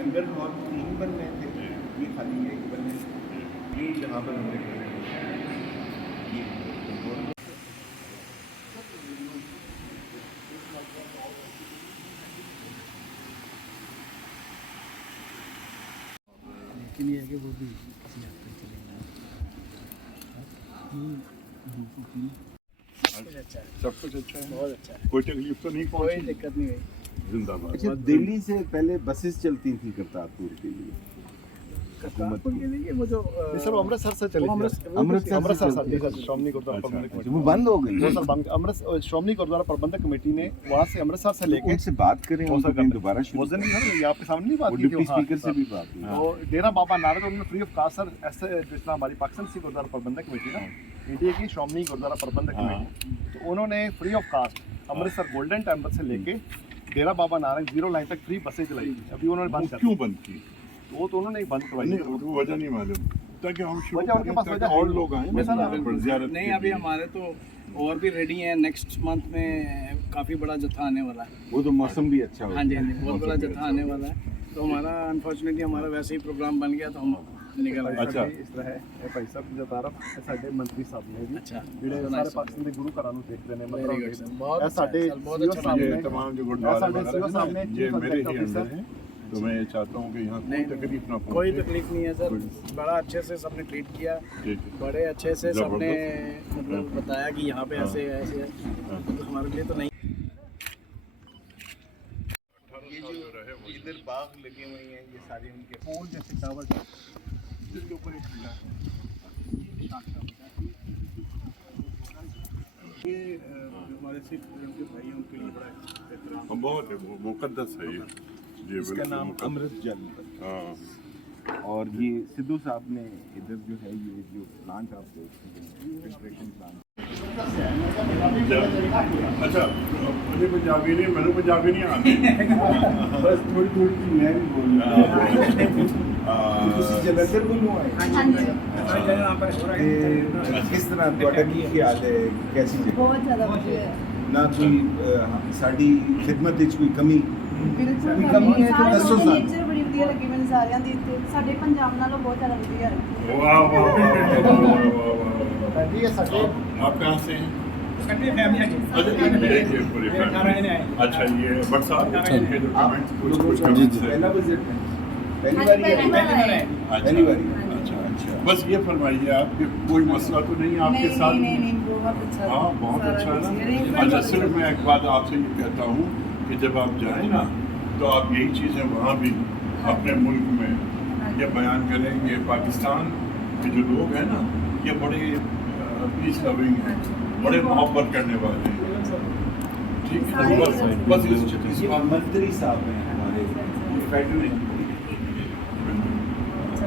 अंदर हॉल 3 बन रहे थे, ये खाली एक बने, ये जहाँ पर हमने ये लेकिन ये है कि वो भी किसी हद तक चलेगा। सब कुछ अच्छा है, बहुत अच्छा है, कोई तकलीफ तो नहीं कोई पहुंची। दिक्कत नहीं हुई। जिंदाबाद। अच्छा, दिल्ली से पहले बसेस चलती थी करतारपुर के लिए, करतारपुर के लिए वो जो ये सब अमृतसर से चली थी। अमृतसर सर से श्रोमणी गुरुद्वारा अच्छा, प्रबंधक अच्छा, कमेटी वो बंद हो वो गई। सर बंद अमृत श्रोमणी गुरुद्वारा प्रबंधक कमेटी ने वहाँ से अमृतसर से लेके उनसे बात करें, वो उनको सर कहीं दोबारा शुरू उस दिन भी है ना, ये आपके सामने नहीं बात वो की थी डिप्टी हाँ, स्पीकर से हाँ। भी बात हुई। तो डेरा बाबा नानक उन्होंने फ्री ऑफ कास्ट सर ऐसे जितना हमारी पाकिस्तान सी गुरुद्वारा प्रबंधक कमेटी ना इंडिया की श्रोमणी गुरुद्वारा प्रबंधक कमेटी, तो उन्होंने free of cost Amritsar Golden Temple से लेके डेरा बाबा नानक 0 लाइन तक फ्री बसें चलाई थी। अभी उन्होंने बंद कर क्यों बंद की? वो तो उन्होंने बंद करवाई नहीं, थी। वो वजह नहीं मालूम, ताकि हम शुरू वजह उनके करें, पास ताकि वजह है और ही। लोग आए वैसा ना, पर ज़ियारत नहीं के अभी लिए। हमारे तो और भी रेडी हैं। नेक्स्ट मंथ में काफ़ी बड़ा जत्था आने वाला है। वो तो मौसम भी अच्छा हो हाँ जी हाँ जी, बहुत बड़ा मौसम भी जत्था अच्छा आने वाला है। तो हमारा अनफॉर्चुनेटली हमारा वैसे ही प्रोग्राम बन गया तो हम निकल आए। अच्छा इस तरह है ਇਹ ਭਾਈ ਸਾਹਿਬ ਜੀ ਦਾ ਸਾਡੇ ਮੰਤਰੀ ਸਾਹਿਬ ਨੇ ਜੀ अच्छा ਜਿਹੜੇ तो ਸਾਰੇ nice। ਪਾਕਿਸਤਾਨ ਦੇ ਗੁਰੂ ਘਰਾਂ ਨੂੰ ਦੇਖਦੇ ਨੇ Very good, sir। बहुत ਇਹ अच्छा ਸਾਡੇ है, sir, बहुत CEO अच्छा ਸਾਹਿਬ लगा। ने ये तमाम जो ਇਹ गुरुद्वारा ਸਾਡੇ वगैरह CEO है ਸਾਹਿਬ ना, ने ये मेरे ही ऑफिसर अंडर है, तो मैं ये चाहता हूँ कि यहाँ कोई नहीं, तकलीफ ना कोई पहुँचे। तकलीफ नहीं है सर, बड़ा अच्छे से सबने ट्रीट किया, ठीक है। बड़े अच्छे से सबने जबरदस्त। मतलब बताया कि यहाँ पे ऐसे है ऐसे है। हाँ। तो हमारे लिए तो नहीं। ये जो इधर बाग लगे हुए हैं, ये सारे उनके फूल जैसे टावर जिसके ऊपर एक खिला है। ये हमारे सिख धर्म के भाई हैं उनके लिए बड़ा एहतराम। हम बहुत है, वो मुकद्दस है ये। जी इसका बिल्कुल नाम मुकद्दस। अमृत जल, हाँ, और ये सिद्धू साहब ने इधर जो है ये जो प्लांट आप देखते हैं फिल्ट्रेशन प्लांट, अच्छा मुझे पंजाबी नहीं, मैंने पंजाबी नहीं आती। बस थोड़ी थोड़ी सी मैं भी बोल रहा हूँ। ਤੁਸੀਂ ਜਲੰਧਰ ਵੱਲੋਂ ਆਏ? ਤੇ ਕਿਸ ਤਰ੍ਹਾਂ ਤੁਹਾਡਾ ਕੀ ਖਿਆਲ ਹੈ, ਕੈਸੀ ਜਗ੍ਹਾ? ਬਹੁਤ ਜ਼ਿਆਦਾ ਵਧੀਆ ਹੈ। ਨਾ ਕੋਈ ਸਾਡੀ ਖਿਦਮਤ ਵਿੱਚ ਕੋਈ ਕਮੀ? ਬਿਲਕੁਲ ਵੀ ਕਮੀ ਕਮੀ ਹੈ। ਹੈ, ਦੱਸੋ ਸਾਰੇ ਸਾਨੂੰ। ਨੇਚਰ ਬੜੀ ਵਧੀਆ ਲੱਗੀ ਮੈਨੂੰ ਸਾਰਿਆਂ ਦੀ ਇੱਥੇ, ਸਾਡੇ ਪੰਜਾਬ ਨਾਲੋਂ ਬਹੁਤ ਜ਼ਿਆਦਾ ਵਧੀਆ ਹੈ। वाह वाह वाह वाह वाह वाह वाह। जी ये सटे आप कहाँ से हैं? अच्छा ये पूरी ये 18 फैमिली। आए। अच्छा ये बरसात के जो आप कमेंट्स कुछ लोगों कुछ का कमेंट्स हैं। पहला विजिट है, पहली हाँ, बार पहली बार आए। पहली बार अच्छा अच्छा। बस ये फरमाइए आप कि कोई मसला तो नहीं आपके नहीं साथ? नहीं नहीं नहीं, बहुत अच्छा हाँ बहुत सारा अच्छा है कुछ ना। arrangement अच्छा बहुत सिर्फ अच्छा। मैं एक बात आपसे ये कहता हूँ कि जब आप जाएं ना तो आप यही चीज़ें वहाँ भी अपने मुल्क में ये बयान करें। ये पाकिस्तान के जो लोग हैं ना ये बड़े पीस लविंग हैं, बड़े मोहब्बत करने वाले हैं। ठीक है सारे बस लोग। बस इस ये मंत्री साहब हैं हमारे फेडरल,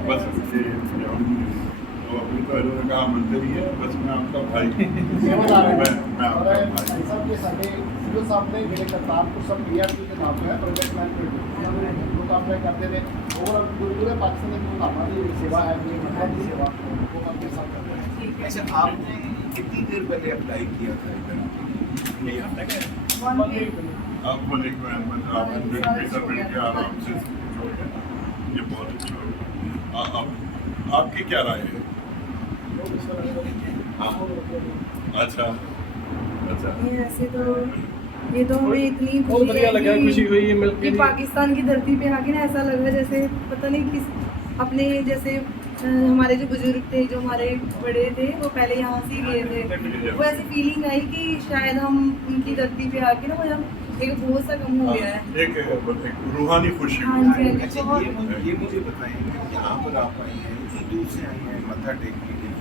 बस ये तो अभी तो इन्होंने कहा मंत्री है, बस मैं आपका भाई मैं आपका भाई। भाई साहब ये साडे सीओ साहब ने ਜਿਹੜੇ ਕਰਤਾਰਪੁਰ ਸਾਹਿਬ ਪੀਆਰਪੀ ਦੇ ਨਾਮ ਹੈ ਪ੍ਰੋਜੈਕਟ ਮੈਨੇਜਮੈਂਟ ਉਹਨਾਂ ਨੇ ਜੋ ਕੰਮ ਕਰਦੇ ਨੇ ओवरऑल पूरे पाकिस्तान में जो धामा की सेवा है ये मतलब की सेवा वो अपने साथ करते हैं। ठीक है। अच्छा आपने कितनी देर पहले अप्लाई किया था इधर? One week। आप मलिक में आप मिलकर मिल के आराम से जो है ना, ये बहुत अच्छा होगा। अब आपकी क्या राय है? हाँ, अच्छा अच्छा ये ऐसे तो ये तो हमें इतनी बहुत बढ़िया लगा, खुशी हुई है मिलके। कि पाकिस्तान की धरती पे आके ना ऐसा लगा जैसे पता नहीं किस अपने जैसे हमारे जो बुजुर्ग थे, जो हमारे बड़े थे, वो पहले यहाँ से ही गए थे। वो ऐसी फीलिंग आई कि शायद हम उनकी धरती पे आके ना मतलब एक बोझ सा कम हो गया है। एक रूहानी खुशी हाँ हुई। जी, हाँ जी, अच्छा बहुत। ये मुझे बताएं कि यहाँ पर आप आई हैं, इतनी दूर से आई हैं मत्था टेकने के लिए,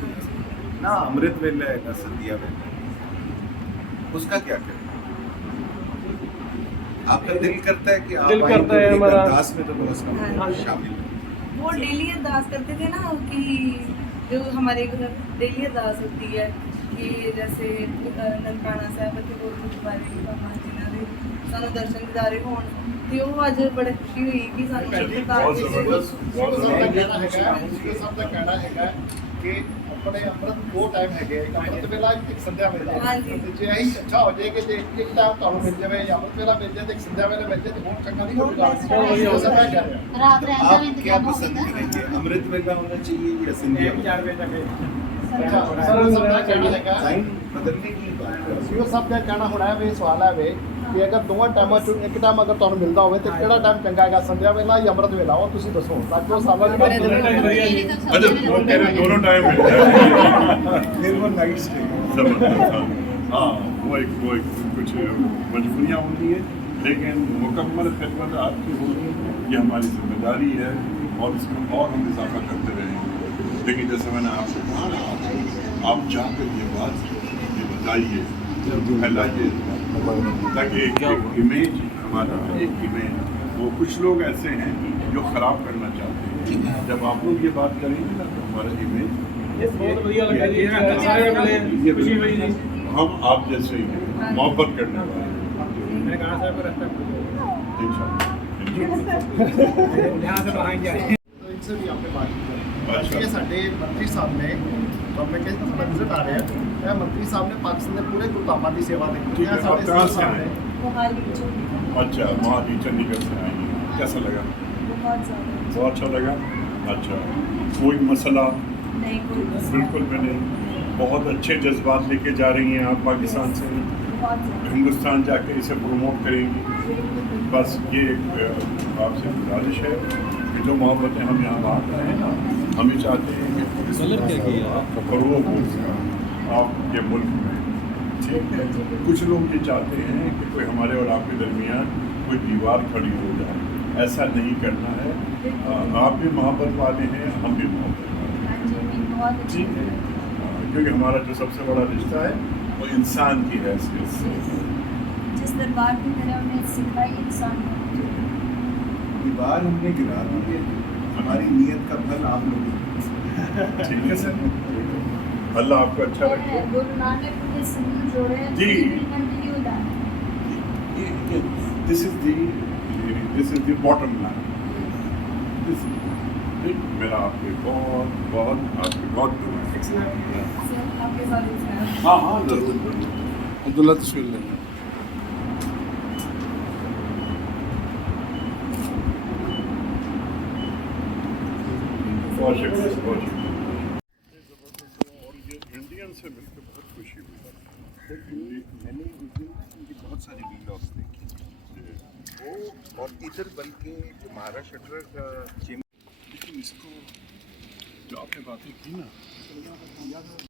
ना अमृत वेला है ना संध्या वेला, उसका क्या करें? आपका दिल करता है कि आप दिल आएं करता तो है एक हमारा। अरदास में तो कम से हाँ कम जी। शामिल है। वो डेली अरदास करते थे ना कि जो हमारे घर डेली अरदास होती है कि जैसे ननकाना साहब के गुरुद्वारे की जिन्होंने सानू दर्शन दिदारे होण थी वो आज बड़ी खुशी हुई कि सानू सरकार बहुत ने जबरदस्त ਉਹ ਸਭ ਦਾ ਕਹਿਣਾ ਹੈਗਾ ਉਹ ਸਭ ਦਾ ਕਹਿਣਾ ਹੈਗਾ ਕਿ ਆਪਣੇ ਅੰਮ੍ਰਿਤ ਦੋ ਟਾਈਮ ਹੈਗੇ ਇੱਕ ਅੰਮ੍ਰਿਤ ਵੇਲਾ ਇੱਕ ਸੰਧਿਆ ਵੇਲਾ ਹਾਂਜੀ। ਤੇ ਜੇ ਇਹੀ ਅੱਛਾ ਹੋ ਜਾਏ ਕਿ ਜੇ ਇੱਕ ਟਾਈਮ ਤੁਹਾਨੂੰ ਮਿਲ ਜਾਵੇ ਜਾਂ ਅੰਮ੍ਰਿਤ ਵੇਲਾ ਮਿਲ ਜਾਏ ਤੇ ਇੱਕ ਸੰਧਿਆ ਵੇਲਾ ਮਿਲ ਜਾਏ ਤੇ ਬਹੁਤ ਚੰਗਾ ਨਹੀਂ ਹੋਊਗਾ ਉਹ ਸਭ ਦਾ ਕਹਿ ਰਿਹਾ रात तो रहता आप है क्या पसंद करेंगे, अमृत वेला होना चाहिए या संध्या ਅੱਛਾ ਸਰ ਉਹ ਸਭ ਦਾ ਕਹਿਣਾ ਹੈਗਾ टाइम बदलने की बात कर रहे ਉਹ ਸਭ ਦਾ ਕਹਿਣਾ ਹੋਣਾ ਹੈ ਵੀ ਸਵਾਲ ਹੈ ਵੇ ਕਿ ਅਗਰ ਦੋਵਾਂ ਟਾਈਮਾਂ ਚੋਂ ਇੱਕ ਟਾਈਮ ਅਗਰ ਤੁਹਾਨੂੰ ਮਿਲਦਾ ਹੋਵੇ ਤੇ ਕਿਹੜਾ ਟਾਈਮ ਚੰਗਾ ਹੈਗਾ ਸੰਧਿਆ ਵੇਲਾ ਜਾਂ ਅੰਮ੍ਰਿਤ ਵੇਲਾ ਉਹ ਤੁਸੀਂ ਦੱਸੋ ਤਾਂ ਕਿ ਉਹ ਸਵਾਲ अच्छा वो कह रहे दोनों टाइम मिल जाए फिर वो नाइट स्टे हाँ वो एक कुछ मजबूरियाँ होती है लेकिन मुकम्मल खिदमत आपकी होगी ये हमारी जिम्मेदारी है और इसमें और हम इजाफा करते रहेंगे लेकिन जैसे मैंने आपसे कहा ना आप जाकर ये बात ये बताइए फैलाइए ताकि एक इमेज हमारा एक इमेज वो कुछ लोग ऐसे हैं जो ख़राब करना चाहते हैं जब आप लोग ये बात करेंगे ना तो हमारा इमेज हम आप जैसे ही हैं, मोहब्बत करने वाले इंशाअल्लाह तो इनसे भी आपने बात की अच्छा। ये ਸਾਡੇ ਮੰਤਰੀ ਸਾਹਿਬ ਨੇ ਗਵਰਨਮੈਂਟ के विजिट आ रहे हैं ਇਹ ਮੰਤਰੀ ਸਾਹਿਬ ਨੇ ਪਾਕਿਸਤਾਨ ਦੇ ਪੂਰੇ ਗੁਰਦਾਮਾਂ ਦੀ ਸੇਵਾ ਕੀਤੀ ठीक है आप कहाँ से आए मोहाली में जो अच्छा वहाँ चंडीगढ़ से आए हैं कैसा लगा बहुत ज़्यादा बहुत अच्छा लगा अच्छा कोई मसला नहीं कोई बिल्कुल भी नहीं बहुत अच्छे जज्बात लेके जा रही हैं आप पाकिस्तान से बहुत ज़्यादा हिंदुस्तान जाके इसे प्रमोट करेंगी बस ये एक आपसे गुजारिश है कि जो मोहब्बतें हम यहाँ बांट रहे हैं ना हम ये चाहते हैं कि आपका फरोग हो आपके मुल्क में ठीक है कुछ लोग ये चाहते हैं कि कोई हमारे और आपके दरमियान कोई दीवार खड़ी हो जाए ऐसा नहीं करना है आप भी मोहब्बत वाले हैं हम भी मोहब्बत वाले हाँ जी नहीं बहुत हैं अच्छी ठीक है क्योंकि हमारा जो सबसे बड़ा रिश्ता है वो इंसान की हैसियत से जिस दरबार की तरह उन्हें सिखाई इंसान को दीवार हमने गिरा दी है, हमारी नीयत का फल आप लोगों को ठीक है सर अल्लाह आपको अच्छा रखे गुरु नानक के समूह जोड़े जी। कंटिन्यू ये this is the bottom line मेरा आपके बहुत दुआ है आपके साथ इंसान हाँ हाँ जरूर अब्दुल्ला तस्वीर लेंगे बहुत शुक्रिया बहुत शुक्रिया और ये इंडियन से मिलकर बहुत खुशी हुई मैंने उस दिन उनकी बहुत सारी वीलॉग्स देखी वो और इधर बल्कि जो महाराष्ट्र का लेकिन इसको जो आपने बातें की ना